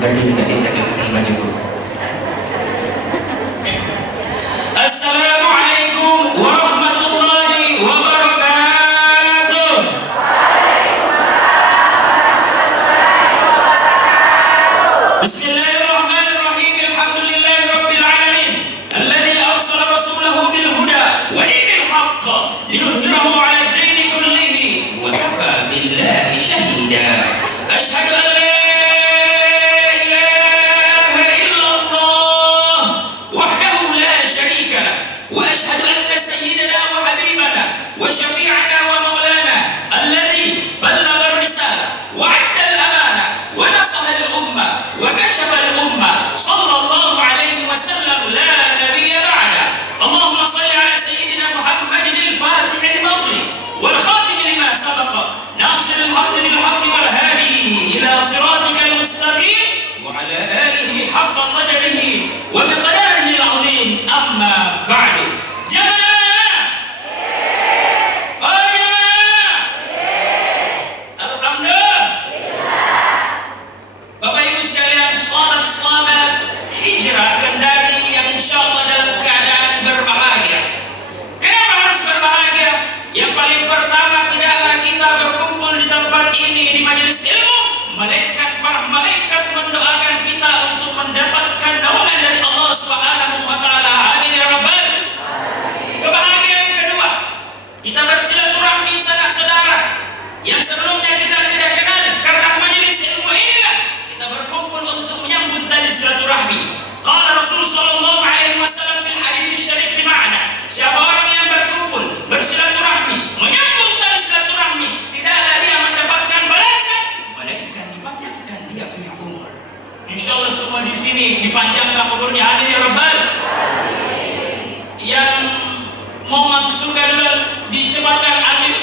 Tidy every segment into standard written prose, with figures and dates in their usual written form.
berdiri nggak di bajuku. Assalamualaikum warahmatullahi wabarakatuh. Bismillahirrahmanirrahim. Alhamdulillahi rabbil alamin. Alladzi arsala rasulahu bil huda wa dinil haqq liyudhhirahu 'ala ad-dini kullihi wa kafa billahi shahida. Asyhadu an la ilaha illallah wahdahu la syarika lah wa asyhadu anna sayyidana wa habibana wa syafi'ana wa maulana alladzi ballagha ar-risalah wa 'adda al-amana wa nasaha al-ummah wa kashafa al-ummah sallallahu alaihi wasallam la nabiyya ba'da. Allahumma shalli ala sayyidina Muhammadin al-fatih lima ughliq wal khatim lima sabaqa nasir al-haqq bil haqq wal hadi ila siratikal mustaqim wa ala alihi haqqa qadarihi wa miqdarihi al-'azim. Amma ba'du. Jamaah, oh jamaah, alhamdulillah. Bapak Ibu sekalian, sahabat-sahabat hijrah Kendari yang insyaallah dalam keadaan berbahagia. Kenapa harus berbahagia? Yang paling pertama, tidaklah kita berkumpul di tempat ini di majelis ilmu, para malaikat mendoakan kita untuk mendapatkan naungan dari Allah Subhanahu wa taala. Amin ya rabbal. Kebahagiaan kedua, kita bersilaturahmi sanak saudara yang sebelumnya kita tidak kenal. Karena majelis ilmu inilah kita berkumpul untuk menyambut tali silaturahmi. Qala Rasul sallallahu alaihi wasallam fil hadits syarif di ma'na, siapa orang yang berkumpul bersilaturahmi menyambut tali silaturahmi, tidaklah dia mendapatkan balasan melainkan dipanjangkan dia punya umur. Insyaallah semua di sini dipanjangkan umurnya. Amin ya rabbal. Yang mau masuk surga dulu dicepatkan. Amin.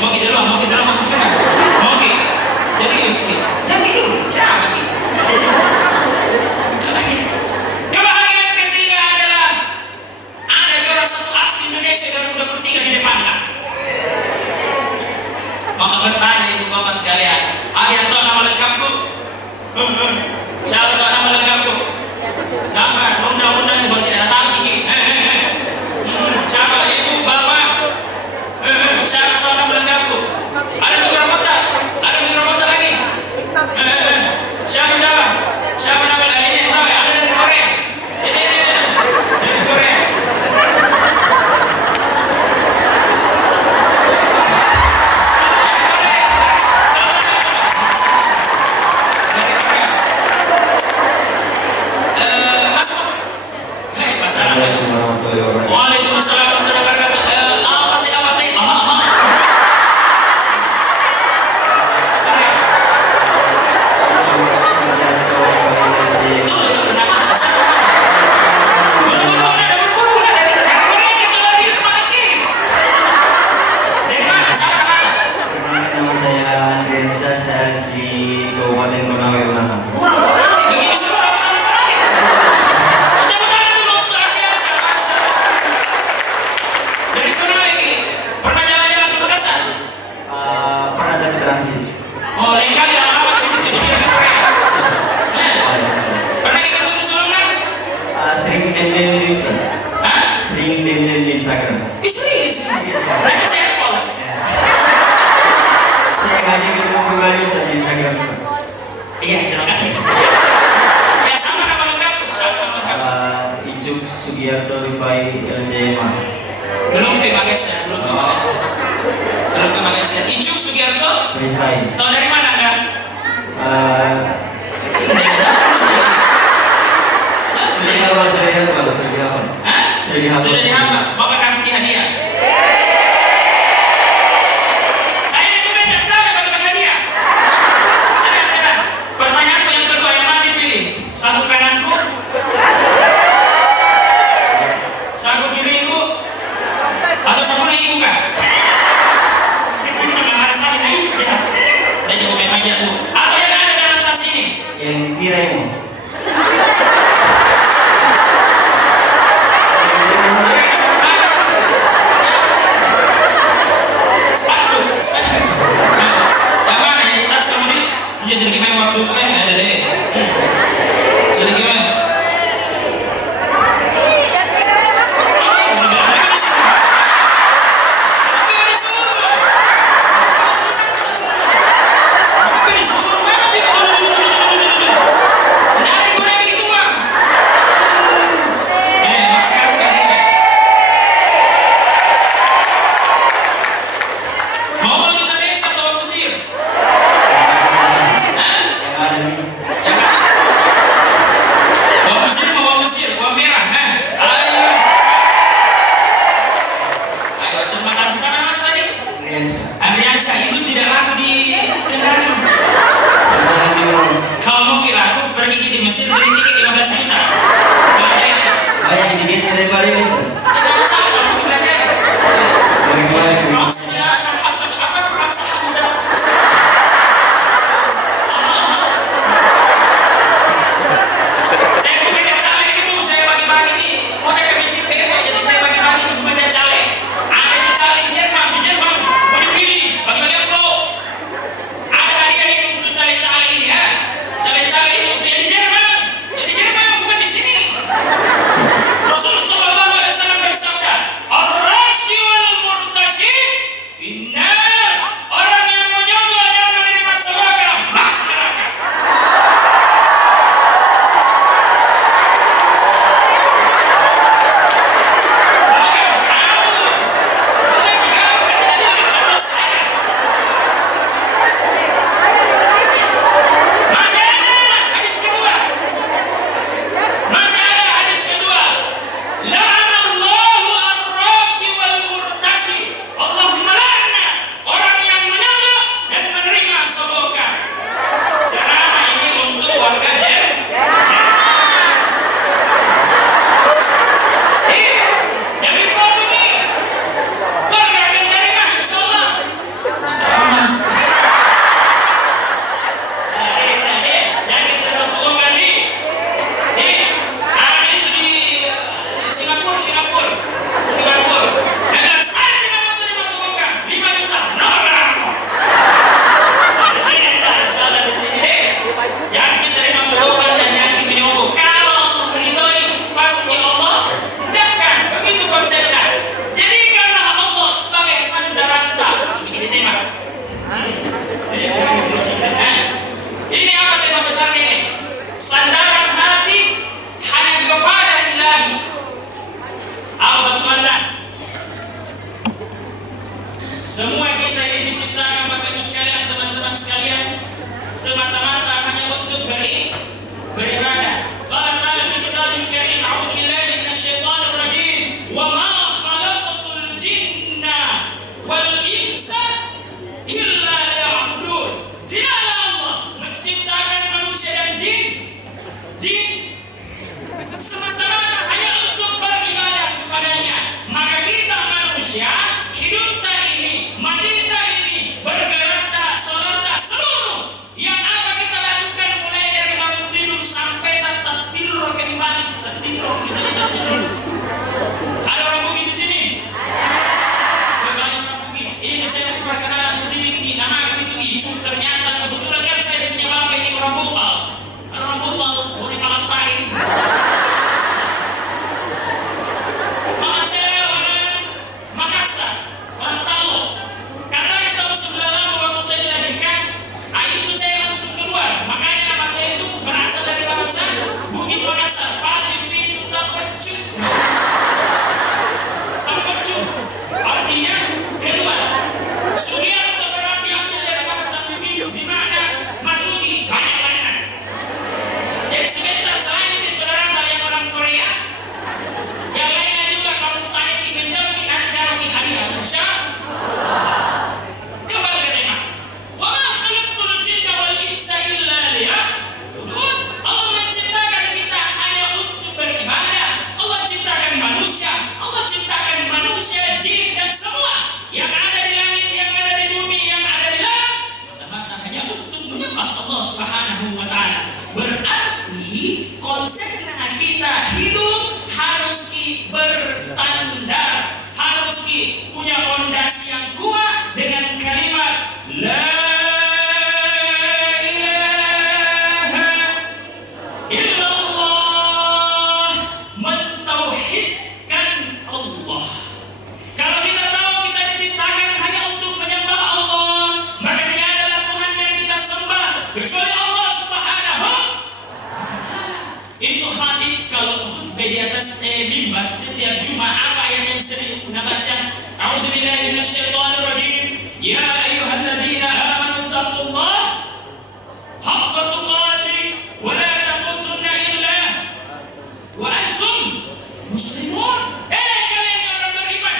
Mau kita masuk surga. Oke. Serius nih. Jadi dulu jangan gitu. Kebahagiaan ketiga adalah ada juara satu aksi Indonesia 2023 di depannya. Maka bertanya ibu bapak sekalian, ada yang tahu nama lengkapku? Siapa tahu nama lengkapku? Sama undang-undang yang buat tidak tahu gigi. Siapa ibu bapak? Siapa tahu nama lengkapku? Ada mikrofon? Ada mikrofon lagi? Siapa nama ini tahu ya? Ada dari Korea. Ini dari Korea. Waalaikumsalam warahmatullahi wabarakatuh. Iya, terima kasih. Ya, sama nama lengkapku. Ijuk Sugiarto Rifai LCMA. Belum terima kasih. Ijuk Sugiarto Rifai. Tahu dari mana Anda? Sudah dihafal. Bapak kasih hadiah. Saya itu benar cara bagi hadiah. Ada. Pertanyaanku yang kedua, yang mana dipilih? Saku kananku, saku kiriku, atau saku ibu kan? Ada sekali naik. Ya. Dan Mesir beli tiket 15 juta. Belajar itu. Ayah dikit dari Bali bisa. Tidak masalah, aku belajar. Bagi semuanya. Kausnya akan hasil apa tukang saham dalam saya bukan caleg itu, saya bagi-bagi nih. Mau ke Mesir besok, jadi saya bagi-bagi nih bukan caleg. Ada yang caleg di Jerman, mau dipilih, bagi-bagi apa? Ada hadiah ini untuk caleg-caleg ini ya. Caleg-caleg ini untuk yang di Jerman, bukan di sini. Rasulullah Shallallahu Alaihi Wasallam bersabda, "Ar-rashi wal murtashi finnar." Orang yang menyogok dan menerima sedekah masuk neraka. Masih ada hadis kedua. La'anallahu ar-rashi wal murtashi. Allah melaknat orang yang menyogok dan menerima sedekah. Ceramah ini untuk warga Jerman. Jadi kau ini warga akan menerima insyaallah. Sama. Jangan termasuk lomba nih. Ada itu di Singapura. Dengan saya tidak mau terima sedekah 5 juta. Nolak. Di sini tak insyaallah di sini. Jangan kita terima sedekah dan jangan kita menyogok. Kalau Allah meridhai, pasti Allah mudahkan. Begitu konsepnya. Jadikanlah Allah sebagai sandaran kita. Begini tema. Ini apa tema besar ini? Sandaran hati hanya kepada Ilahi. Apa betul Anda? Semua kita ini diciptakan Bapak Ibu sekalian, teman-teman sekalian, semata-mata hanya untuk beribadah. Qala ta'ala fi kitabih karim, a'udzu billahi minasyaitonir rajim, wa ma khalaqtul jinna wal insa illa liya'budun. Tidaklah Allah menciptakan manusia dan jin semata-mata hanya untuk beribadah kepadanya. Maka kita manusia hidup tak ini, mati tak ini, bergerak tak, sholat tak, seluruh yang apa kita lakukan mulai dari bangun tidur sampai tak tidur kembali, tak tidur kembali. Ada orang Bugis di sini? Banyak orang Bugis. Ini saya perkenalan sedikit. Nama aku itu Icuk. Ternyata kebetulan kan saya punya bapak ini orang Bopal. Ada orang Bopal, boleh pakai. Mama saya orang Makassar, orang Talo. Katanya tahun 98 waktu saya dilahirkan, itu saya langsung keluar. Makanya nama saya itu berasal dari bangsa Bugis Makassar. Pacik, picuk, tapecuk. Tapecuk artinya keluar. Sugiarto berarti ambil dari bahasa Bugis, di mana masuki banyak-banyak. Jadi sebentar selain ini saudara kalian orang Korea, yang lainnya juga kalau mutanya menjadi nanti dalam hadiah Insya kembali ke tema. Wa ma khalaqtul jinna wal insa illa liya'budun. Allah menciptakan kita hanya untuk beribadah. Allah ciptakan manusia, jin dan semua yang ada di langit, yang ada di bumi, yang ada di laut, semata-mata hanya untuk menyembah Allah Subhanahu wa taala. Berarti konsepnya kita hidup harus berstandar, harus punya fondasi yang kuat dengan kalimat la ilaha illallah, mentauhidkan Allah. Kalau kita tahu kita diciptakan hanya untuk menyembah Allah, maka dia adalah Tuhan yang kita sembah kecuali Allah Subhanahu. Itu hadis kalau khutbah di atas mimbar setiap Jumat, apa ayat yang sering kita baca? A'udzu billahi minasyaitonir rajim. Ya ayyuhalladzina amanu taqullaha haqqa tuqatih wa la tamutunna illa wa antum muslimun. Kalian yang orang beriman,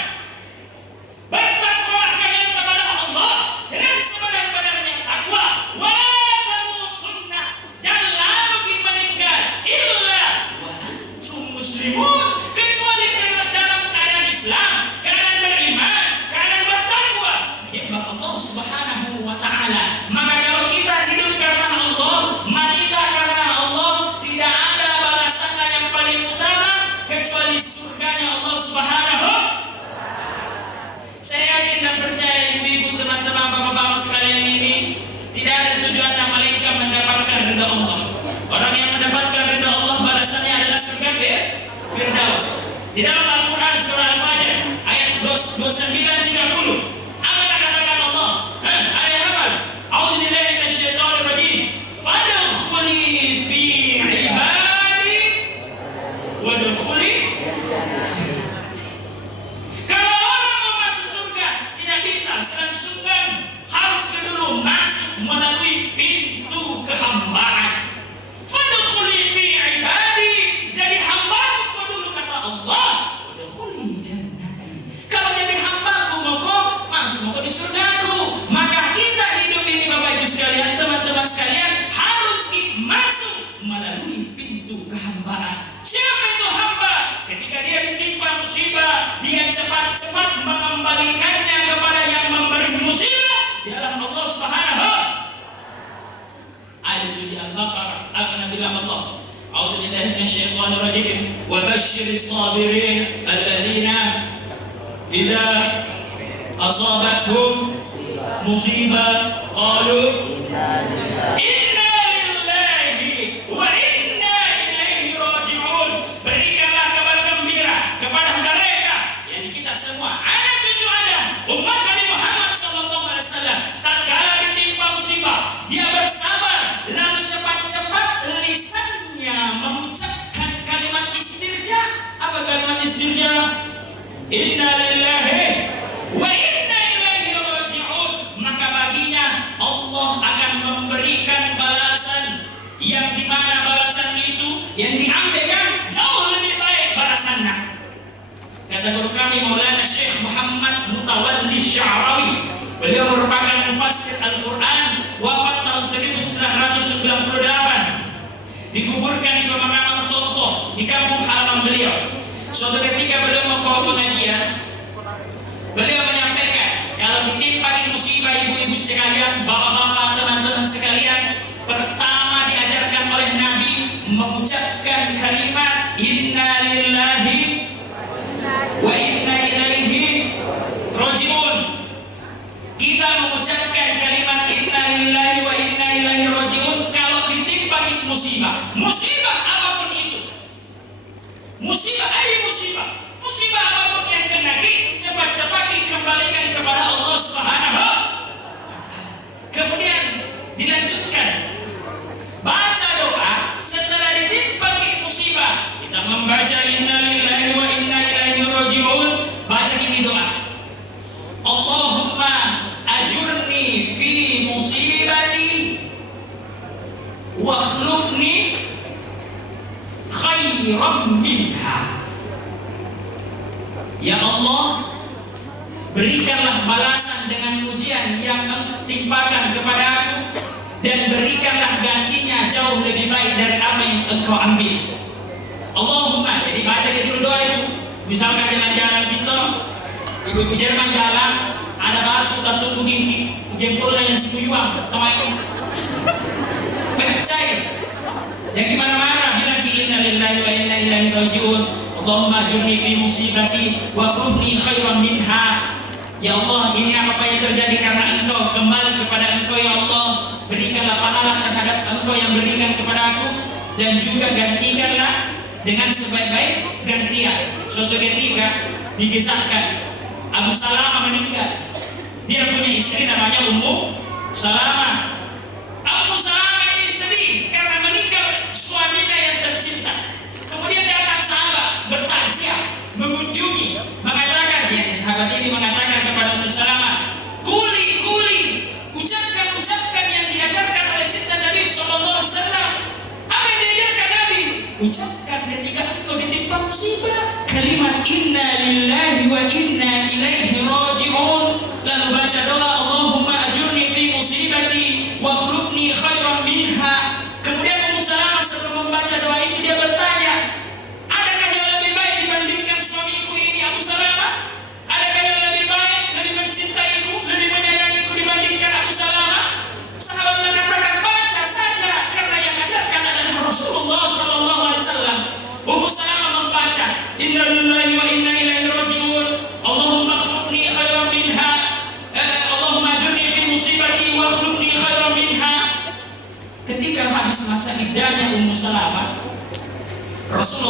bertakwalah kalian kepada Allah dengan sebenar-benarnya takwa. Wa la tamutunna, jangan lalu meninggal ridha Allah. Orang yang mendapatkan ridha Allah balasannya adalah surga Firdaus. Di dalam Al-Quran surah Al-Fajr ayat 29-30, apa yang katakan Allah? Ada yang apa? A'udzubillahi minasyaitonir rajim. Fadkhuli fi ibadi wadkhuli jannati. Kalau orang mau masuk surga tidak bisa sungkan, harus dulu masuk melalui pintu kehambaan. Fadkhuli fi ibadi, jadi hambaku kau dulu kata Allah. Wadkhuli jannati, kalau jadi hambaku mau masuk di surgaku. Maka kita hidup ini Bapak Ibu sekalian, teman-teman sekalian, harus masuk melalui pintu kehambaan. Siapa itu hamba? Ketika dia ditimpa musibah, dia cepat-cepat mengembalikannya kepada yang memberi musibah, dialah Allah Subhanahu. Ayat di Al-Baqarah akan bilang Allah, A'udzubillahi minasyaitonir rajim, wa basyiris sabirin alladzina idza asabathum musibah qalu inna lillahi wa inna ilaihi raji'un. Berikanlah kabar gembira kepada mereka, yakni kita semua, anak cucu Adam, umat Nabi Muhammad SAW. Tatkala ditimpa musibah, dia bersabar, lalu cepat-cepat lisannya mengucapkan kalimat istirja. Apa kalimat istirja? Inna lillahi wa inna ilaihi raji'un. Maka baginya Allah akan memberikan balasan yang dimana balasan itu yang diambilkan jauh lebih baik balasannya. Kata guru kami Maulana Syekh Muhammad Mutawalli Sya'rawi, beliau merupakan mufassir Al-Quran, wafat tahun 1998, dikuburkan di pemakaman Tonto di kampung halaman beliau. Suatu ketika beliau membawa pengajian, beliau menyampaikan kalau ditimpa musibah ibu-ibu sekalian, bapak-bapak, teman-teman sekalian, pertama diajarkan oleh Nabi mengucapkan kalimat inna lillahi wa inna ilaihi raji'un. Kita mengucapkan kalimat inna lillahi wa inna ilaihi raji'un kalau ditimpa musibah. Musibah apapun itu, musibah apapun yang kena, cepat-cepat dikembalikan kepada Allah Subhanahu. Kemudian dilanjutkan baca doa setelah ditimpa musibah. Kita membaca inna lillahi wa inna ilaihi raji'un, baca ini doa, Allahumma ajurni fi musibati wa akhlifni khairan minha. Ya Allah, berikanlah balasan dengan ujian yang Engkau timpakan kepada aku, dan berikanlah gantinya jauh lebih baik dari apa yang Engkau ambil. Allahumma, jadi baca itu doa itu. Misalkan jalan-jalan kita, ibu-ibu Jerman jalan, ada batu tertumbuh di jempolnya yang sekuyuang, teman-teman percaya. Yang di mana-mana bilang inna lillahi wa inna ilaihi raji'un. Allahumma ajurni fi musibati wa akhlifni khairan minha. Ya Allah, ini apa yang terjadi karena Engkau, kembali kepada Engkau ya Allah. Berikanlah pahala terhadap Engkau yang berikan kepada aku, dan juga gantikanlah dengan sebaik-baik gantian. Suatu ketika dikisahkan Abu Salamah meninggal. Dia punya istri namanya Ummu Salamah. Abu Salamah ini sedih karena meninggal suaminya yang tercinta. Kemudian datang sahabat bertakziah, mengunjungi, mengatakan, ya sahabat ini mengatakan kepada Ummu Salamah, kuli, ucapkan yang diajarkan oleh Sayyidina Nabi SAW. Apa yang diajarkan Nabi? Ucapkan ketika engkau ditimpa musibah kalimat inna lillahi wa inna ilaihi raji'un, lalu baca doa Allahumma ajurni fi musibati wa akhlifni khairan minha. Kemudian Ummu Salamah sebelum membaca doa itu dia bertanya, adakah yang lebih baik dibandingkan suamiku ini Abu Salamah? Adakah yang lebih baik, lebih mencintaiku, lebih menyayangiku dibandingkan Abu Salamah? Sahabat mengatakan, baca saja, karena yang ajarkan adalah Rasulullah SAW. Ummu Salamah membaca inna lillahi wa inna ilaihi raji'un, Allahumma akhlifni khairan minha, Allahumma ajurni fi musibati wa akhlifni khairan minha. Ketika habis masa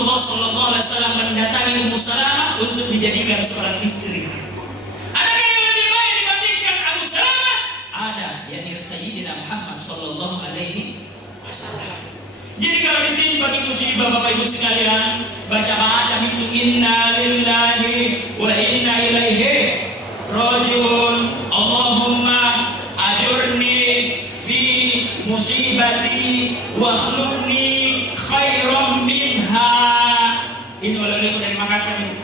Rasulullah SAW mendatangi Ummu Salamah untuk dijadikan seorang istri. Adakah yang lebih baik dibandingkan Abu Salamah? Ada, yakni Sayyidina Muhammad SAW. Jadi kalau ditimpa musibah Bapak Ibu sekalian, baca macam itu inna lillahi wa inna ilaihi rajiun. Allahumma ajurni fi musibati wa akhlufni khairan minha. Ini oleh-oleh dari Makassar itu.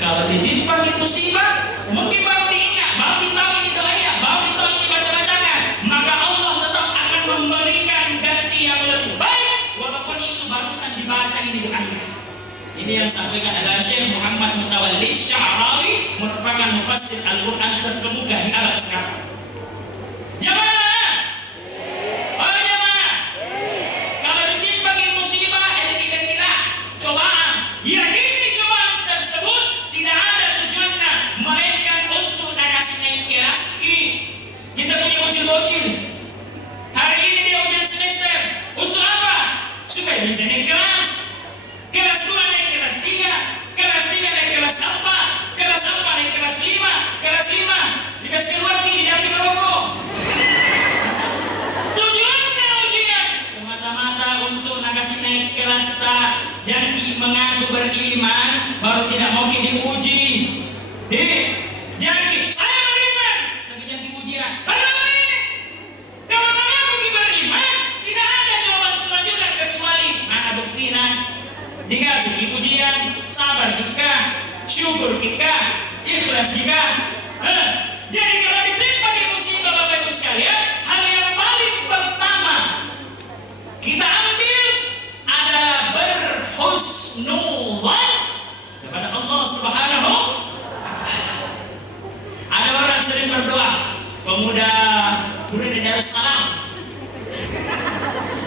Kalau ditimpa musibah, mungkin baru diingat, baru ditahu ini doanya, baru ditahu ini baca-bacanya, maka Allah tetap akan memberikan ganti yang lebih baik, walaupun itu barusan dibaca ini doanya. Ini yang sampaikan adalah Syekh Muhammad Mutawalli Sya'rawi, merupakan mufassir Al-Quran terkemuka di abad sekarang. Jamaah, oh jamaah, kalau ditimpa musibah, kira-kira cobaan, yakini cobaan tersebut tidak ada tujuannya melainkan untuk nakasih naik kelas. Kita punya bocil-bocil, hari ini dia ujian semester, untuk apa? Supaya bisa naik kelas. Kelas 2 naik kelas 3, kelas 3 naik kelas 4, kelas 4 naik kelas 5, kelas 5 dikasih keluar di dapur rokok. Tujuannya ujian semata-mata untuk nakasih naik kelas tak. Jangan mengaku beriman baru tidak mau diuji. Jangan saya beriman tapi jangan diujian. Bagaimana? Kalau mengaku beriman tidak ada jawaban selanjutnya kecuali mana buktinya? Dikasih ujian, sabar jika, syukur jika, ikhlas jika. Jadi kalau ditimpa di musibah Bapak Ibu sekalian, hal yang paling pertama kita ambil adalah berhusnuzan kepada Allah Subhanahu wa Ta'ala. Ada orang sering berdoa, pemuda Brunei Darussalam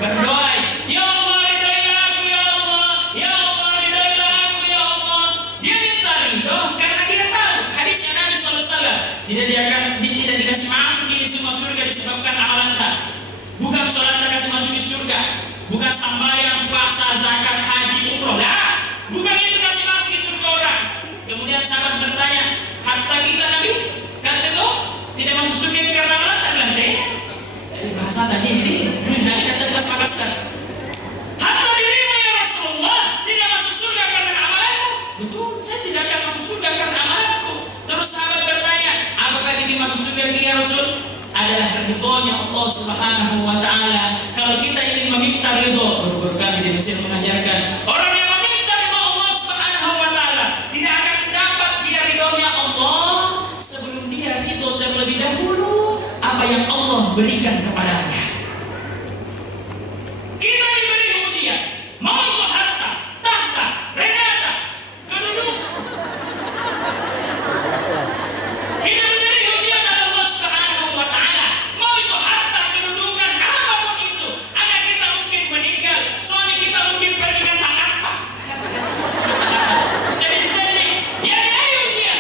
berdoa, ya Allah ridhoilah aku ya Allah, ya Allah ridhoilah aku ya Allah. Dia minta ridho karena dia tahu hadisnya Nabi SAW, tidak dikasih masuk di semua surga disebabkan amalan tak. Bukan sholat tak kasih masuk di surga, bukan sembahyang, puasa, zakat, haji, umroh, bukan itu kasih masuk di surga orang. Kemudian sahabat bertanya, hatta kita Nabi kata itu tidak masuk surga karena amalan tak lantai. Bahasa tadi ini Nabi kata kelas Makassar, hatta dirimu ya Rasulullah tidak masuk surga karena amalanmu. Betul, saya tidak akan masuk surga karena amalanku. Terus sahabat bertanya, apakah ini masuk surga ya Rasul? Adalah ridhonya Allah Subhanahu wa Ta'ala. Kalau kita ingin meminta ridho, baru kami di Mesir mengajarkan, orang yang meminta ridho Allah Subhanahu wa Ta'ala tidak akan dapat dia ridhonya Allah sebelum dia ridho terlebih dahulu apa yang Allah berikan kepadanya. Kita diberi ujian, mau itu harta, tahta, renata, kedudukan. Kita diberi ujian oleh Allah Subhanahu wa Ta'ala, mau itu harta, kedudukan, apapun itu. Anak kita mungkin meninggal, suami kita mungkin pergi ke Jakarta. Sekali-sekali, ya dari ujian.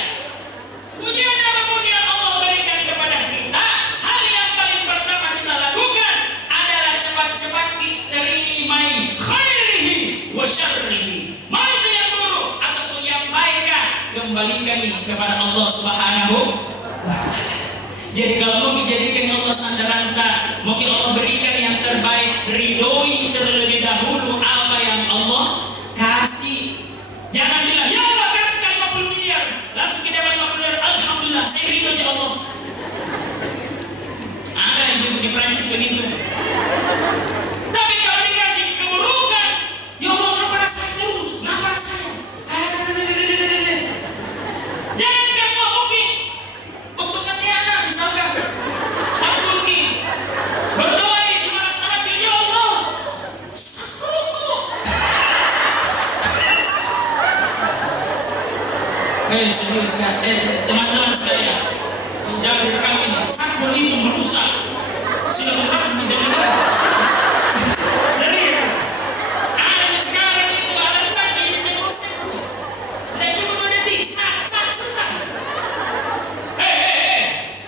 Ujian apapun yang Allah berikan kepada kita, hal yang paling pertama kita lakukan adalah cepat-cepat diterimai khairihi wa syarrihi. Mau itu yang buruk ataupun yang baik, kembalikan kepada Allah Subhanahu wa Ta'ala. Jadi kalau mau dijadikan Allah sandaran tak, mungkin Allah berikan yang terbaik, ridhoi terlebih dahulu apa yang Allah kasih. Jangan bilang, ya Allah kasihkan 50 miliar, langsung kita dapat 50 miliar, alhamdulillah saya ridho ya Allah. Ada ibu di Prancis begitu. Tapi kalau dikasih keburukan, ya Allah kenapa saya terus, kenapa saya? Jangan kamu mungkin untuk ketiana misalkan satu lagi berdoa di mana tanah ya Allah sakuku. Serius kan? Teman-teman sekalian, jangan direkam ini. Sakul itu merusak silaturahmi dan negara. Serius. Ada sekarang itu ada canggih di sektor. Dan cuma ada di sat.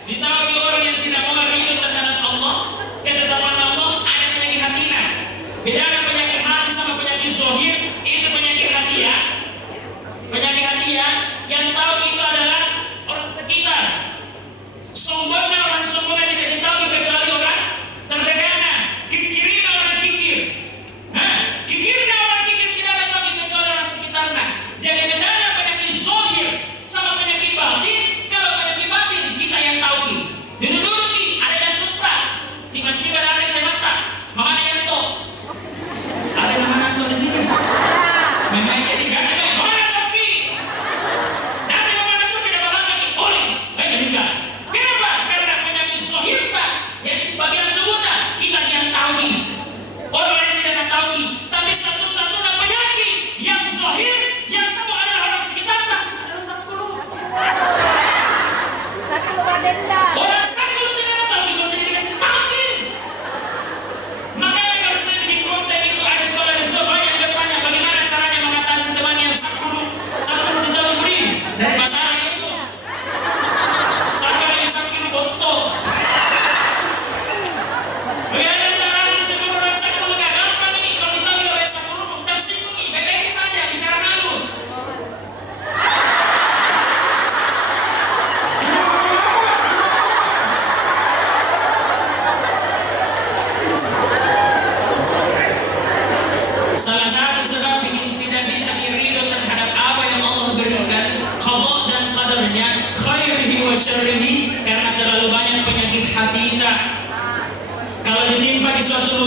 Ditahu orang yang tidak mau ridho terhadap Allah, ketetapan Allah, ada penyakit hatinya. Beda penyakit hati sama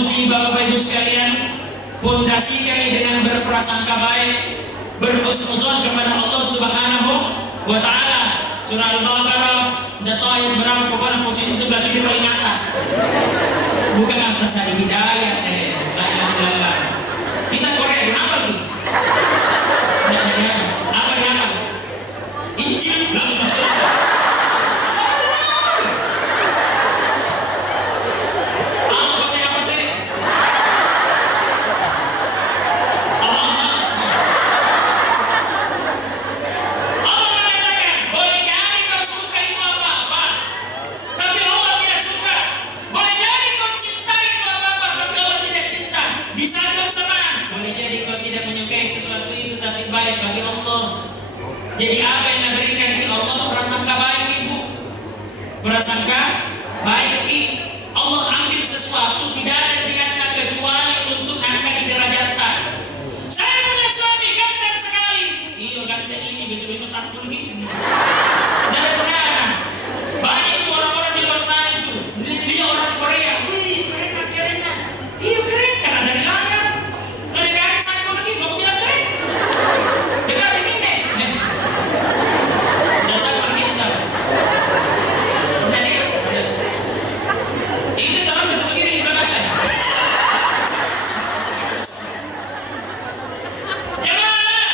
musibah Bapak Ibu sekalian, pondasi kami dengan berprasangka baik, berhusnuzon kepada Allah Subhanahu wa taala. Surah Al-Baqarah data ayat berapa, pokoknya posisi sebelah kiri paling atas. Bukan asas dari hidayat, la ilaha illallah. Kita Korea di apa tuh? Apa di apa? Injil. Sesuatu itu tapi baik bagi Allah. Jadi apa yang diberikan ki Allah? Prasangka baik ibu, prasangka baik ki Allah ambil sesuatu tidak ada niatnya kecuali untuk angkat derajatan. Saya punya suami ganteng sekali, iya ganteng ini besok-besok satu lagi. Dari mana? Banyak itu orang-orang di luar sana itu, dia orang Korea, keren, iya keren karena dari layar. Dari kaki satu lagi, mau bilang keren. Dekat ini deh. Udah saya pergi entar. Jadi, ini dalam bentuk begini bukan apa ya? Jemaah.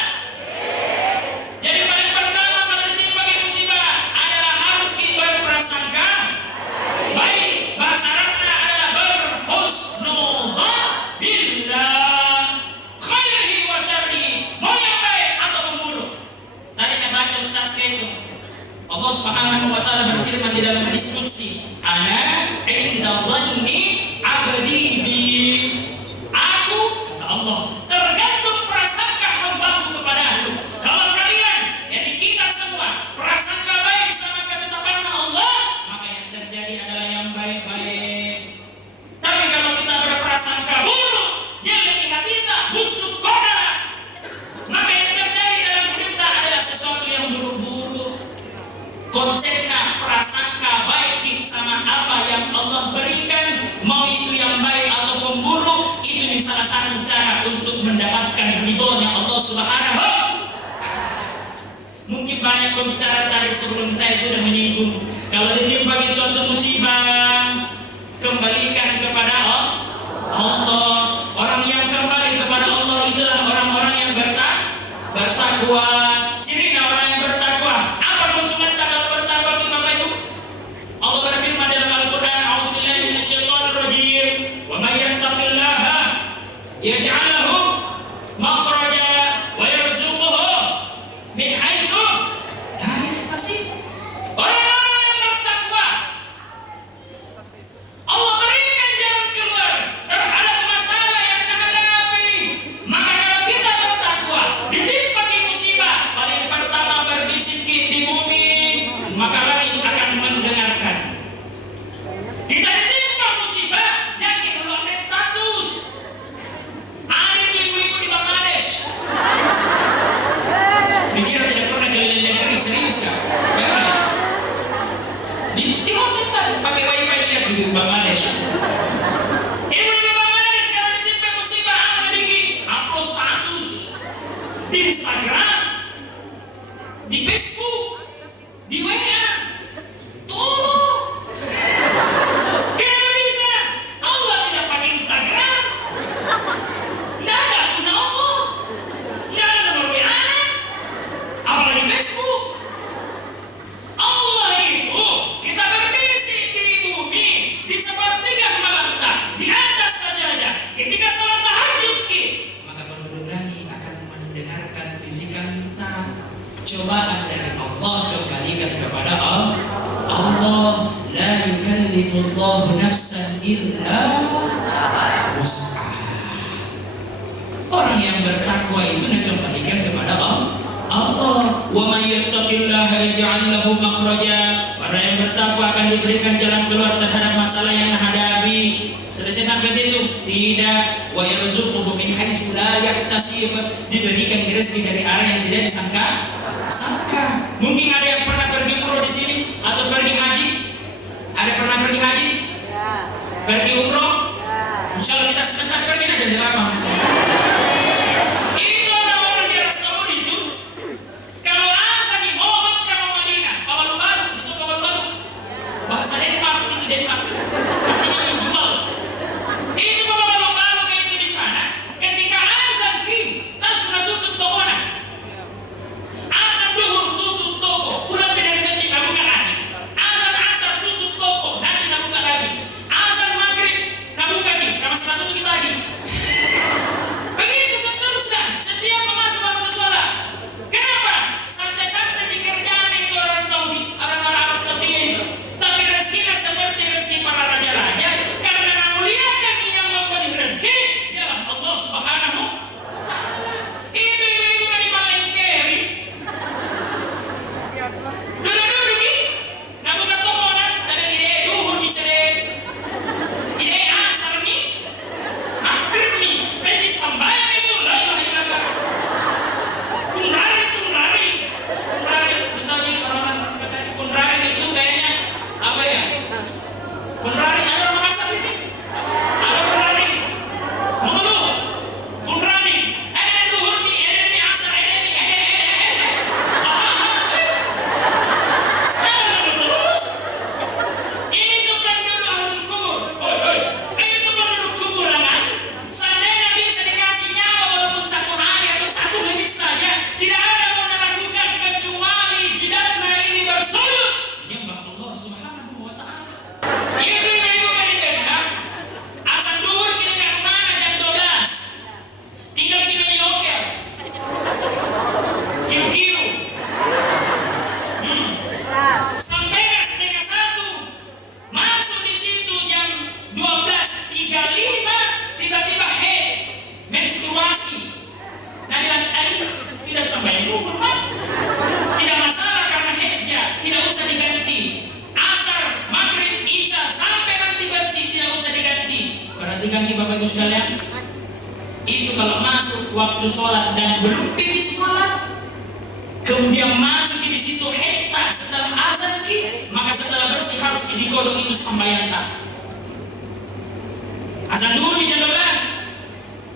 Jadi paling pertama kalau ditimpa musibah adalah harus kita berprasangka baik. Bahasa Arabnya adalah berhusnuzon billah. Allah Subhanahu wa taala berfirman di dalam hadis qudsi, "Ana 'inda dhanni 'abdi bi." Aku, kata Allah, tergantung prasangka hamba-Ku kepadaku. Kalau kalian, yakni kita semua, prasangka baik sama ketetapan Allah, maka yang terjadi adalah yang baik-baik. Tapi kalau kita berprasangka buruk, jadi hati kita busuk koda, maka yang terjadi dalam hidup kita adalah sesuatu yang buruk-buruk. Konsepnya prasangka baik sama apa yang Allah berikan, mau itu yang baik ataupun buruk, itu salah satu cara untuk mendapatkan ridhonya Allah Subhanahu. Mungkin banyak pembicara tadi sebelum saya sudah menyinggung, kalau ditimpa suatu musibah, kembalikan kepada Allah. Orang yang kembali kepada Allah itulah orang-orang yang bertakwa. Cirinya orang yang bertakwa. Apa keuntungan kalau bertakwa itu Bapak Ibu? Allah berfirman dalam Al-Quran, "A'udzubillahi minasyaitonir rajim. Wa may yattaqillaha yaj'al lahu makhraja wa yarzuquhu min haitsu la yahtasib." Orang-orang yang bertakwa, Allah berikan jalan keluar terhadap masalah yang dihadapi. Maka kalau kita bertakwa, ditimpa musibah, paling pertama berbisik di bumi, maka langit akan mendengarkan. Kita ditimpa musibah, jangan dulu update status. Ada ibu-ibu di Bangladesh. Dikira tidak pernah keliling negeri, serius kan? Di hotel tadi pakai wifi lihat ibu Bangladesh. Ibu-ibu Bangladesh kalau ditimpa musibah, apa bikin? Upload status di Instagram, di Facebook, di WA. Tolong, tidak bisa. Allah tidak pakai Instagram, tidak ada akun Allah, tidak ada nomor WA, apalagi Facebook. Allah itu kita berbisik di bumi, di sepertiga melantah, di atas sajadah, ketika salat tahajud maka penduduk langit akan mendengarkan bisikan kita. Cobaan dari Allah kembalikan kepada Allah. La yukallifullahu nafsan illa wus'aha. Orang yang bertakwa itu dikembalikan kepada Allah. Wa may yattaqillaha yaj'al lahu makhraja. Orang yang bertakwa akan diberikan jalan keluar terhadap masalah yang dihadapi. Selesai sampai situ? Tidak. Wa yarzuquhu min haitsu la yahtasib. Diberikan rezeki dari arah yang tidak disangka. Mungkin ada yang pernah pergi umroh di sini atau pergi haji? Ada pernah pergi haji? Pergi umroh? Insya Allah jadi ramah. Itu orang-orang di Arab Saudi itu, kalau azan di Mekah mau Madinah, baru itu baru. Bahasa Denmark itu artinya menjual. Itu baru kayak itu di sana. Ketika azan langsung tutup tokonya. Azan duhur tutup toko, pulang dari masjid nggak buka lagi. Azan asar tutup toko, nanti nggak buka lagi. Azan maghrib nggak buka lagi, karena setelah itu kita lagi. Begitu seterusnya, setiap masuk waktu sholat. Kenapa? Santai-santai di kerjaan itu orang Saudi, orang-orang Arab Saudi itu. Tapi rezekinya seperti rezeki para raja-raja, karena memuliakan yang memberi rezeki ialah Allah Subhanahu wa Ta'ala. Ibu-ibu dari Malengkeri dulu gitu, nak buka toko dan ada ide duhur bisa deh, ide asar nih, maghrib nih, kan disambayang itu, la ilaha illallah. Kunrari, kita nih orang kunrari itu kayaknya apa ya? Kunrari ada orang Makassar ini, ada kunrari, mulu, kunrari, ada duhur nih, ada nih asar, ada nih, terus itu penduduk ahlul kubur. Itu penduduk kuburan. Seandainya bisa dikasih nyawa walaupun 1 hari atau 1 menit saja, tidak ada mau melakukan kecuali jidatnya ini bersujud menyembah Allah Subhanahu wa Ta'ala. Itu ibu dari Bengkak. Azan duhur kita kemana jam 12. Tinggal kita nyokel. Kiu-kiu. Sampai setengah 1 masuk di situ jam 12.35 tiba-tiba menstruasi. Nah bilang tidak sampai duhur tidak masalah karena hejja tidak usah diganti. Asar, maghrib, isya sampai nanti bersih tidak usah diganti. Berarti ganti Bapak Ibu sekalian. Itu kalau masuk waktu sholat dan belum pipis sholat, kemudian masuk di situ heta setelah azan maka setelah bersih harus digodok itu sembahyang tak. Azan dulu di jam 12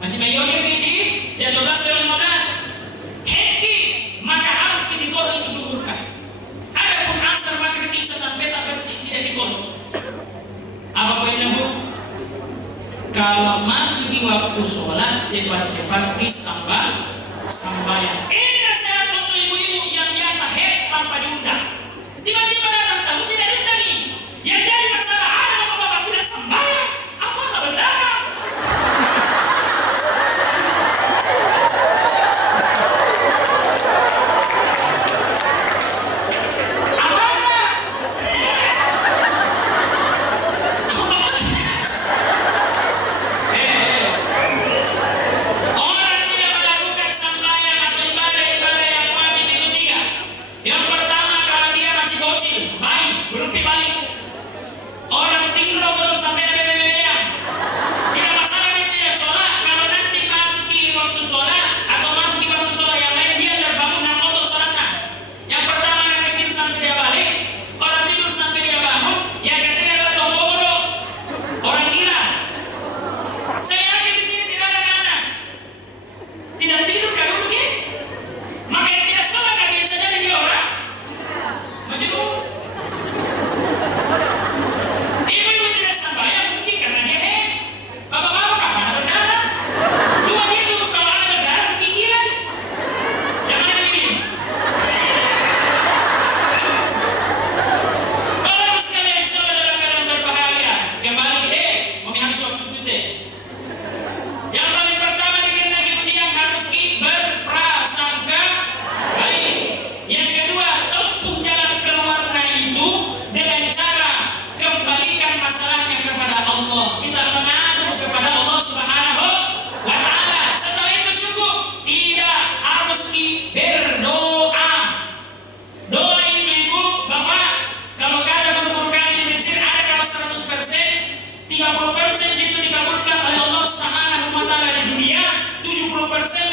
masih mayoger di jam 12:15 heki maka harus digodok itu duhurkan. Adapun asar maghrib isya sampai tak bersih tidak digodok. Apa poinnya Bu? Kalau masuk di waktu sholat cepat-cepat sambayang. Ini nasihat untuk ibu-ibu yang biasa head tanpa diundang. Tiba-tiba datang tamu tidak diundang nih. Yang jadi masalah ada bapak-bapak tidak sambayang. Apa tak benar?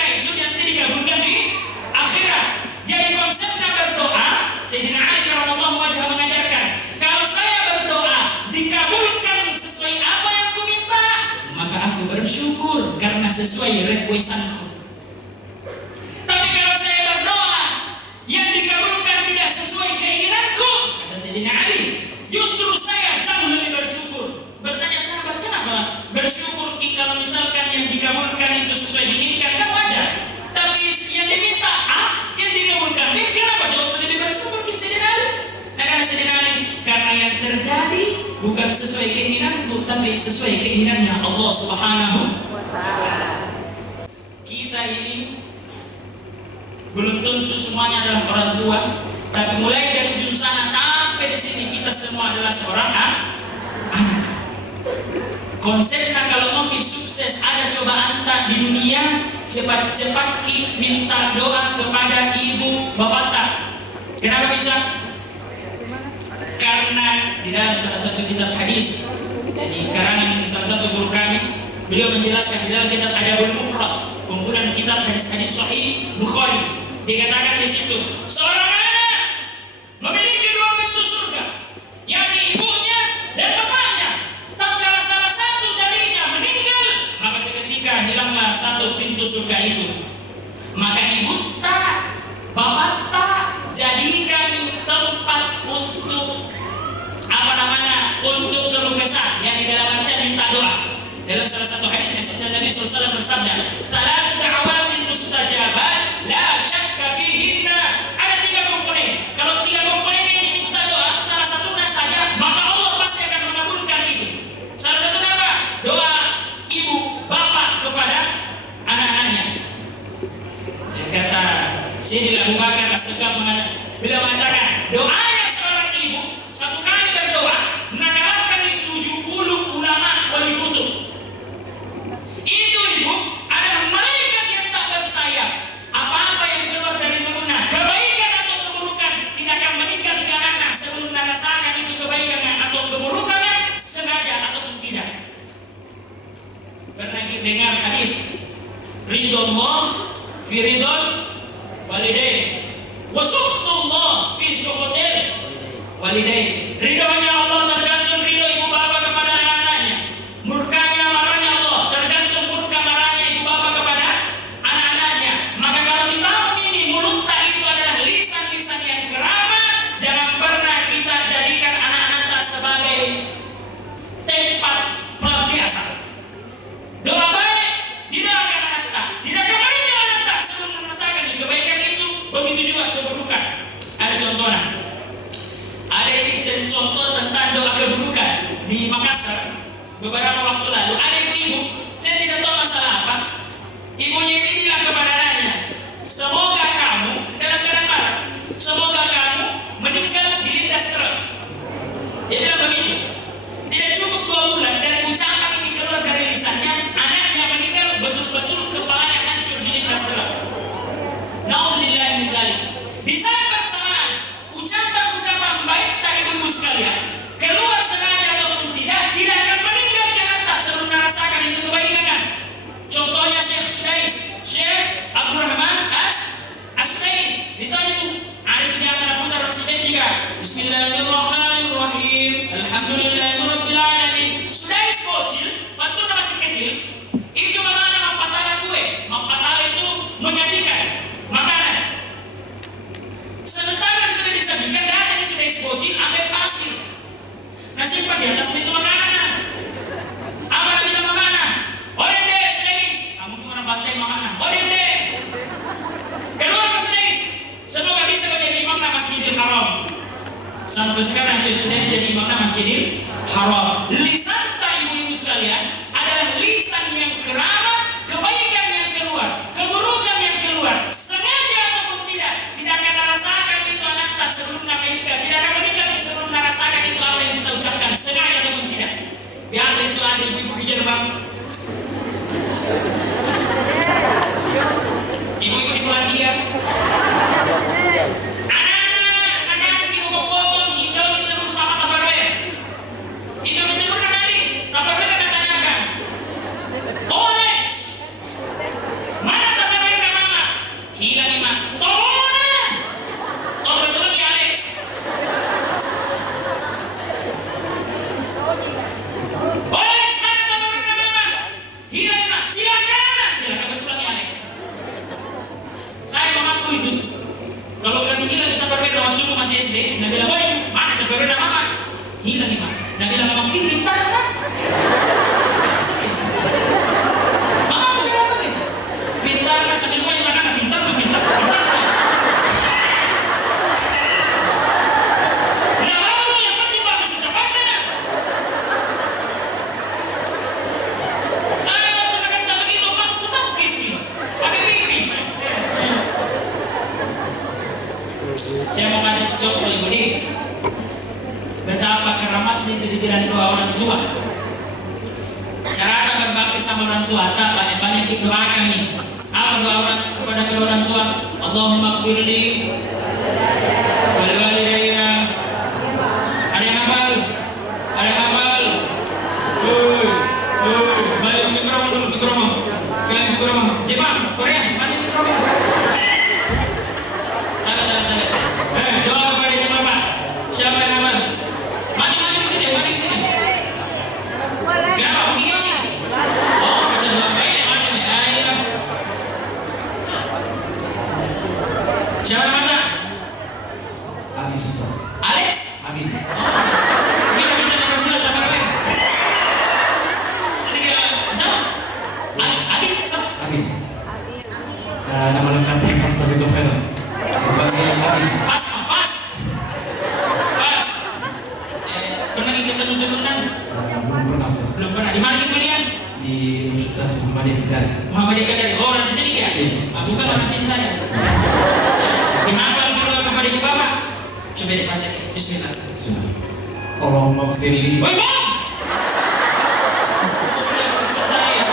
Itu nanti digabungkan di akhirat. Jadi konsepnya berdoa, Sayyidina Ali karramallahu wajhahu mengajarkan, kalau saya berdoa dikabulkan sesuai apa yang ku minta, maka aku bersyukur. makbul karena sesuai requestanku. Tapi kalau saya berdoa yang dikabulkan tidak sesuai keinginanku, kata Sayyidina Ali, justru saya jauh lebih bersyukur. Bertanya sahabat, kenapa bersyukur kalau misalkan yang dikabulkan itu sesuai diinginkan? Kan wajar. Tapi yang diminta yang dikabulkan kenapa jauh lebih bersyukur di Sayyidina Ali? Nah, karena Sayyidina Ali, karena yang terjadi bukan sesuai keinginanku, tapi sesuai keinginannya Allah Subhanahu wa Ta'ala. Kita ini belum tentu semuanya adalah orang tua, tapi mulai dari ujung sana sampai di sini kita semua adalah seorang anak. Konsepnya kalau mau sukses ada cobaan tak di dunia, cepat-cepat minta doa kepada ibu bapak tak. Kenapa bisa? Karena di dalam salah satu kitab hadis, jadi karangan salah satu guru kami, beliau menjelaskan di dalam kitab Adabul Mufrad, kumpulan kitab hadis-hadis Sahih Bukhari, dikatakan di situ seorang anak memiliki dua pintu surga, yakni ibunya dan bapaknya. Tatkala salah satu darinya meninggal, maka seketika hilanglah satu pintu surga itu. Maka ibu tak, bapak tak, jadikan tempat untuk untuk keluh kesah, yang di dalam artian minta doa. Dalam salah satu hadis Nabi SAW bersabda, "Salasu da'awatin mustajabat la syakka fihinna." Ada 3 komponen. Kalau 3 komponen ini minta doa, salah satunya saja, maka Allah pasti akan mengabulkan itu. Salah satunya apa? Doa ibu bapak kepada anak-anaknya. Kata Sayyidina Abu Bakar As-Siddiq beliau mengatakan, doanya seorang ibu satu kali berdoa mengalahkan 70 ulama wali kutub. Itu ibu adalah malaikat yang tak bersayap. Apa-apa yang keluar dari mulutnya, kebaikan atau keburukan, tidak akan meninggalkan anaknya sebelum merasakan itu kebaikannya atau keburukannya, sengaja ataupun tidak. Pernah kita dengar hadis ridullah fi ridul walidain wa sukhtullah fi sukhtil walidain. Ridhonya Allah tergantung ridho ibu bapa kepada anak-anaknya. Murkanya marahnya Allah tergantung murka marahnya ibu bapa kepada anak-anaknya. Maka kalau di tahun ini mulut tak itu adalah lisan-lisan yang kerama, jangan pernah kita jadikan anak-anak tak sebagai tempat pelampiasan. Doa baik didoakan anak tak, tidak kembali anak tak sebelum merasakan kebaikan itu, begitu juga keburukan. Ada contohnya. Ada ini contoh tentang doa keburukan di Makassar beberapa waktu lalu. Ada ibu-ibu, saya tidak tahu masalah apa. Ibunya ini bilang kepada anaknya, semoga kamu dalam keadaan marah, semoga kamu meninggal di lintas truk. Dia bilang begitu. Tidak cukup 2 bulan dari ucapan ini keluar dari lisannya, anaknya meninggal betul-betul kepalanya hancur di lintas truk. Nauzubillah min dzalik. Di saat bersamaan ucapan-ucapan baik tak ibu-ibu sekalian keluar sengaja ataupun tidak akan meninggalkan anak sebelum merasakan itu kebaikan. Contohnya Syekh Abdurrahman As-Sudais ditanya tuh, ada itu biasa putar Sudais juga. Bismillahirrahmanirrahim. Alhamdulillahirabbil alamin. Sudais bocil, waktu masih kecil, itu memakan mempatala kue. Mempatala itu menyajikan makanan. Sementara sudah disajikan, datang sudah bocil ambil pasir. Nah, simpan di atas itu makanan. Apa yang bilang makanan? Orang deh, Sudais. Kamu orang bantai makanan. Orang deh. Keluar Sudais. Semoga bisa menjadi imam Masjidil Haram. Sampai sekarang Sudais jadi imam Masjidil Haram. Lisan tak ibu-ibu sekalian adalah lisan yang kerama, kebaikan yang keluar, keburukan yang keluar, sengaja ataupun tidak akan merasakan itu anak tak sebelum meninggal, tidak akan meninggal sebelum merasakan itu apa yang kita ucapkan, sengaja ataupun tidak. Biasa itu ada ibu-ibu di Jerman, ibu-ibu di Polandia, anak-anak kasih ibu bobong, Indomie telur sama Tupperware. Indomie telur habis, Tupperware ada tanyakan. Alex, mana Tupperware mama? Hilang lima. Tolong mana? Oh betul lagi Alex. Alex, mana Tupperware mama? Hilang lima. Siapa? masih SD, Nabi bilang, "Woi, mana TPW mama?" Hilang nih, Mak. Nabi bilang, "Mama, ini pintar kan?" Serius. Mama aku bilang apa nih? Pintar kan sambil main makanan, pintar. Nah, mama yang penting bagus ucapannya. Saya waktu kasih tahu begitu, aku tahu kisi, pakai pipi. Saya mau kasih contoh ibu ini, betapa keramatnya itu dibilang doa orang tua. Cara berbakti sama orang tua, tak banyak-banyak doakan nih. Apa doa orang kepada kedua orang tua? Allahumma gfirli wal walidayya. Ada yang hafal? Ada yang hafal? Baik, mikrofon. Kan mikrofon. Jepang, Korea, mana mikrofon? Doa kepada ibu bapak. Siapa yang hafal? Mandi sini. Kenapa begini sih? Oh, baca doa ini mandi nih. Ayo. Siapa namanya? Amin, Ustaz. Alex? Amin. Kita dipersilakan sama kalian. Sedikit siapa? Adit, siapa? Amin. Nama lengkapnya Fas Tabito Feno. Sebagai Amin. Pas. Pernah ikut tenus sebelumnya? Belum pernah, Ustaz. Belum pernah. Di mana kita kuliah? Di Universitas Muhammadiyah Kendari. Muhammadiyah dari orang di sini ya? Bukan orang sini saya. Dihafal kedua kepada ibu bapak. Coba dibaca. Bismillah. Allahumma gfirli. Woi bang! Saya.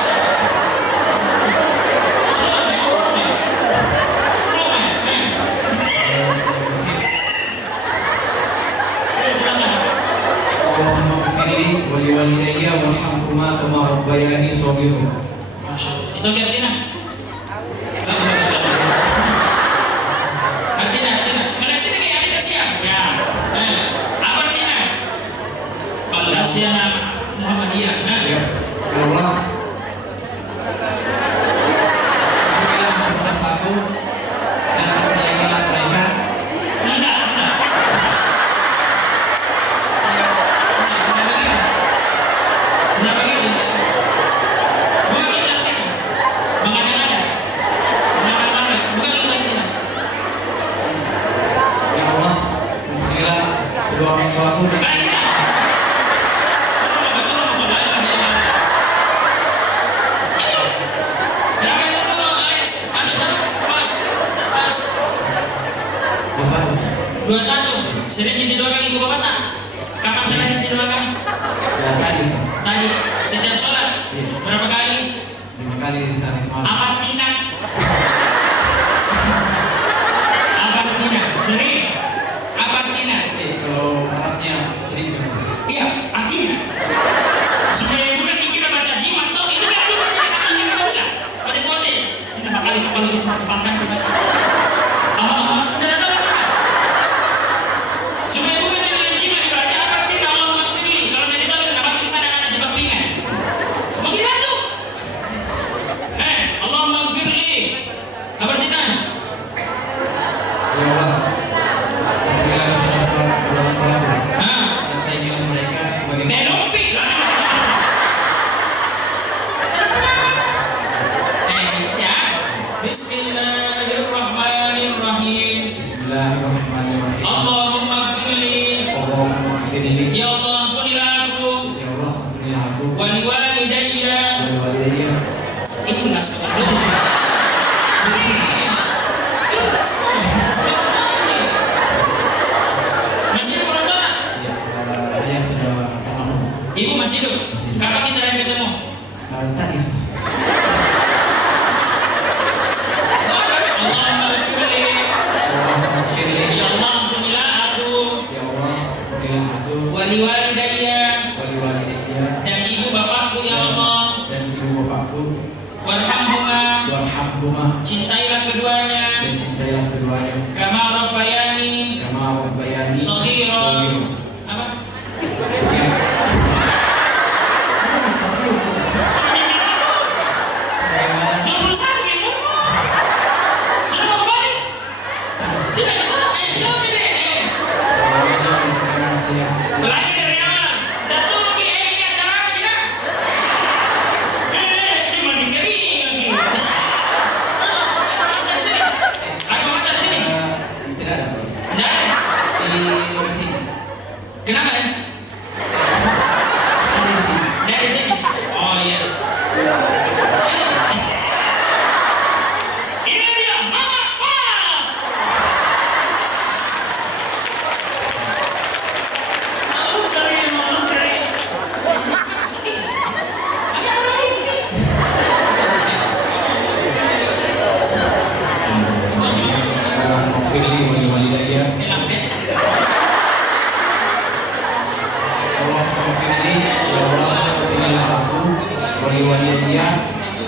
Allahumma gfirli wa liwalidayya warhamhuma kama rabbayani shaghira. Masya Allah. Itu artinya? Artinya. Malaysia lagi ada siap. Ya. Apa artinya? Malaysia Muhammadiyah. Ya Allah, berilah salah satu dan sayangilah mereka. Sebentar. Kenapa gitu? Bukan itu artinya. Mengada-ngada. Mengada-ngada. Bukan itu artinya. Ya Allah, berilah kedua orang tuaku dan Dosa 21. Sering didoakan ibu bapak tak? Kapan terakhir didoakan? ya tadi Ustaz. Tadi setiap sholat. Iya. Berapa kali? 5 kali di sehari semalam. Apa artinya? Sering. Apa artinya? Kalau Arabnya sering Ustaz. Iya, artinya. Supaya bukan dikira baca jimat toh itu kan bukan artinya apa enggak? Pote-pote. Ini bakal itu kalau dikembangkan kita. Benar tahu kan? Supaya bukan dengan jimat dibaca apa artinya Allah maghfirli. Kalau tidak tahu kenapa tulisannya ada jebak pingan. Mungkin bantu. Allah maghfirli. Apa artinya? Ya Allah, berilah salah satu kedua orang tuaku dan sayangilah mereka sebagai Melompi lah. Ya. Bismillahirrahmanirrahim. Bismillahirrahmanirrahim. Allahumma gfirli. Allahumma gfirli. Ya Allah ampunilah aku. Ya Allah, ampunilah aku Wa liwalidayya. dan walidayya. Ikhlas dulu. Ikhlas. Masih ada orang tua? Ya, ayah sudah almarhum. Ibu masih hidup? Masih hidup. Kapan kita terakhir ketemu? Tadi Ustaz. Allahumma gfirli. Allahumma gfirli. Ya Allah ampunilah aku. Ya Allah, ampunilah aku Wa liwalidayya. walidayya Dan ibu bapakku ya Allah. dan ibu bapakku. Warhamhuma. Warhamhuma Cintailah keduanya. dan cintailah keduanya. Kama rabbayani Kama rabbayani shaghira. shaghira. Apa? Sekian. Mulai dari awal. Dan tunggu ini acaranya tidak. Ini mandi kering lagi. Dari sini. Ada orang dari sini. Tidak ada Ustaz. Tidak ada. Di lokasi ini. Kenapa ya? Ada di sini. Dari sini. Oh iya. Ini dia Mama Fas. Tahu dari Mama dari. Ada orang ini. Firli wali-walidayya. Bilang deh. Allah Firli, ya Allah, ampunilah aku, wali-walidayya,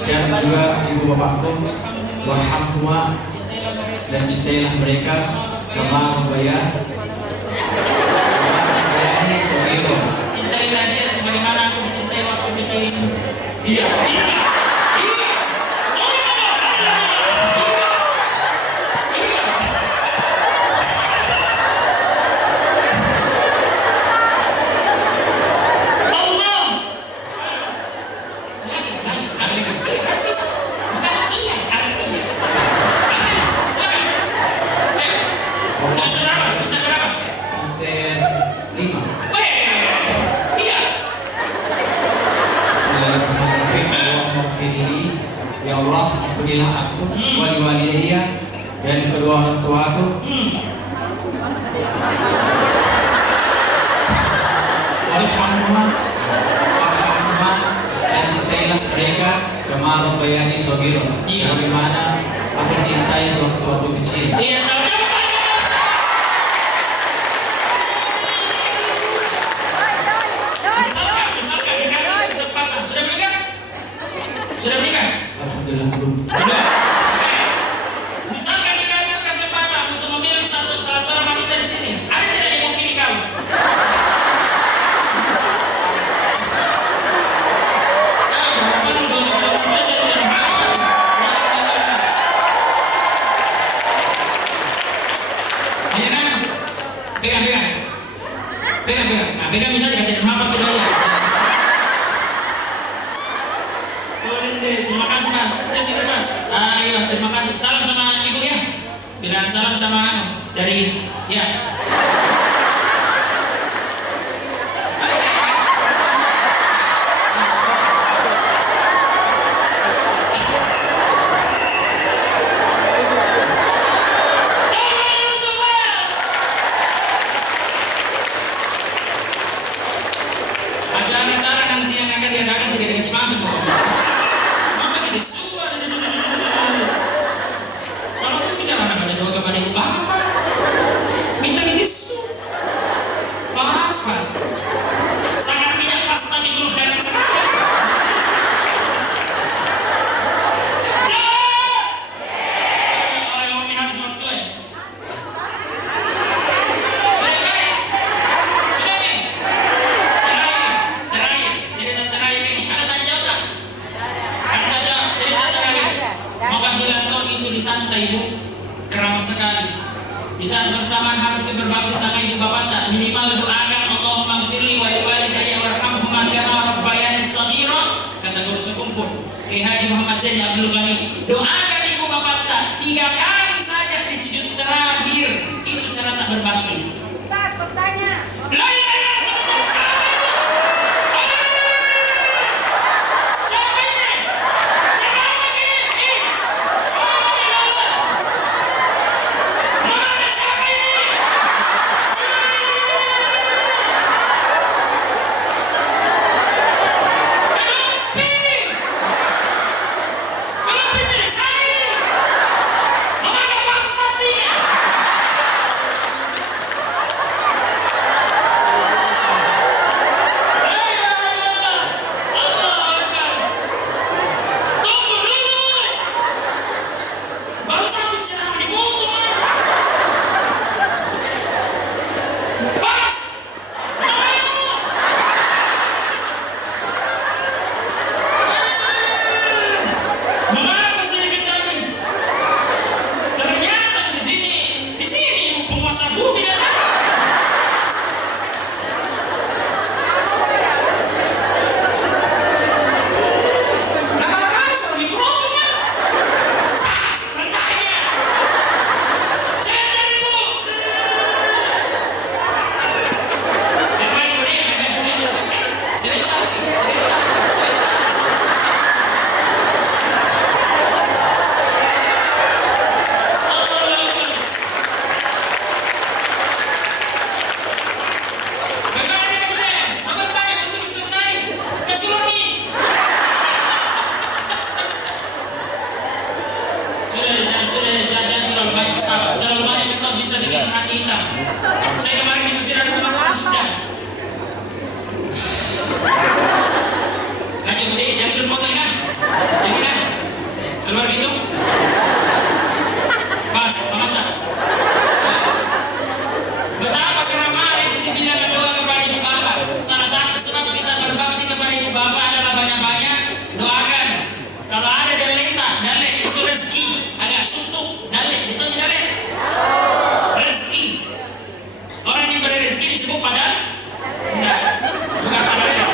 dan juga ibu bapakku, warhamhuma, dan cintailah mereka, kama membayar. Ini Sogiro. Cintailah dia sebagaimana aku mencintai waktu kecil ini. Iya, iya, iya. Allah. Lagi, harus ikut. Iya, harus bisa. Bukan iya, artinya. Silakan. Ayo. Semester berapa? Semester berapa? Semester 5. Iya. Bismillahirrahmanirrahim. Allahumma firli, ya Allah, ampunilah aku, wali-walidayya, dan kedua orang tuaku. Warhamhuma, dan cintailah mereka, kama rabbayani shaghira. Iya. Bagaimana aku cintai waktu kecil. Iya, tahu. Misalkan dikasih kesempatan. Sudah menikah? Sudah menikah? Alhamdulillah belum. Belum. Misalkan dikasih kesempatan untuk memilih salah seorang wanita di sini, ada tidak yang mau pilih kamu? Harapan belum bisa diharapkan. Iya kan? Pegang. Nah, pegang bisa dikatakan apa tidak ya? Terima kasih Mas. Itu Mas. Ayo, terima kasih. Salam sama ibu ya. Bilang salam sama anu dari ya. Acara-acara nanti yang akan diadakan tidak dikasih masuk kok. Mama jadi suar. Sama tuh bicara anak kasih doa kepada ibu bapak. Minta disu. Pas. Sangat tidak pas tapi dulu khairan sekali. Ayo, Umi habis waktu ya. Santai ibu, keram sekali. Di saat bersamaan harus berbakti sama ibu bapak tak minimal doakan Allahumma gfirli wa liwalidayya warhamhuma kama rabbayani shaghira, kata guru sekumpul Kiai Haji Muhammad Zaini Abdul Ghani. Doakan ibu bapak tak 3 kali saja di sujud terakhir. Itu cara tak berbakti. Ustaz, bertanya. rezeki disebut padang? Enggak, bukan padang.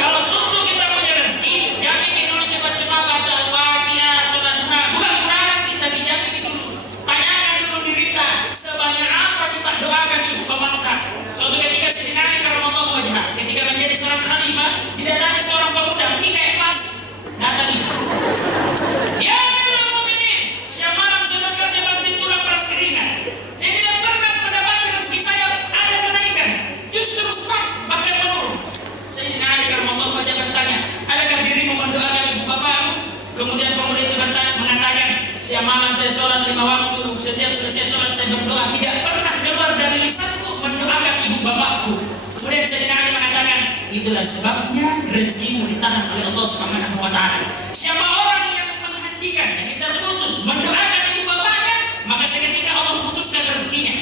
Kalau sungguh kita punya rezeki, jangan bikin dulu cepat-cepat baca Al-Waqiah, sholat duha. Bukan kurang kita, jangan bikin dulu. Tanyakan dulu diri kita, sebanyak apa kita doakan ibu bapak kita. Suatu ketika Sayyidina Ali karramallahu wajhah, ketika menjadi seorang khalifah, didatangi seorang pemuda, mungkin kayak pas datang ibu. Ya Amirul Mukminin, siang malam saya bekerja banting tulang peras keringat. Saya tidak pernah mendapatkan rezeki saya ada kenaikan, justru stuck bahkan menurun. Sayyidina Ali karramallahu wajhah bertanya, adakah dirimu mendoakan ibu bapakmu? Kemudian pemuda itu mengatakan, siang malam saya sholat 5 waktu, setiap selesai sholat saya berdoa, tidak pernah keluar dari lisanku mendoakan ibu bapakku. Kemudian Sayyidina Ali mengatakan, itulah sebabnya rezekimu ditahan oleh Allah Subhanahu wa Ta'ala. Siapa orang yang menghentikan, yang terputus mendoakan ibu bapaknya, maka seketika Allah putuskan rezekinya.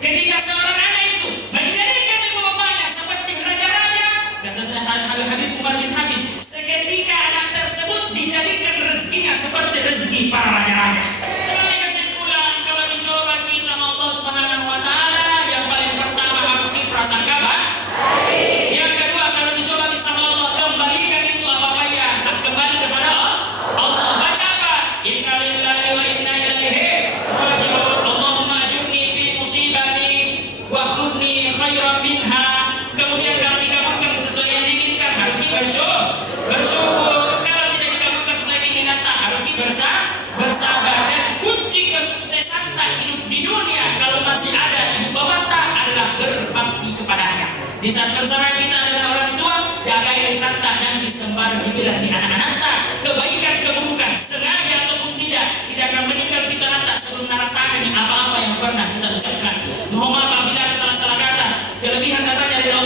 Ketika seorang anak itu menjadikan ibu bapaknya seperti raja-raja, kata Habib Umar bin Habis, seketika anak tersebut dijadikan rezekinya seperti rezeki para raja-raja. Sebagai kesimpulan, kalau dicoba kisah Allah Subhanahu wa Ta'ala, yang paling pertama harus diprasangka baik. Yang kedua, kalau dicoba kisah Allah, kembalikan itu apa ya? Kembali kepada Allah. Baca apa? Inna lillahi wa inna ilaihi raji'un. Allahumma ajurni fi musibati wa khudni khairan minha. Kemudian kalau dikabulkan sesuai yang diinginkan, harus bersyukur. Kalau tidak dikabulkan sesuai keinginan, harus bersabar. Dan kunci kesuksesan hidup di dunia kalau masih ada ibu bapak adalah berbakti kepadanya. Di saat bersama kita adalah orang tua, jaga lisan dan disembar bibiran di anak-anak tak. Kebaikan keburukan sengaja ataupun tidak akan meninggal kita nanti sebelum merasakan apa-apa yang pernah kita ucapkan. Mohon maaf apabila ada salah-salah kata, kelebihan datang dari Allah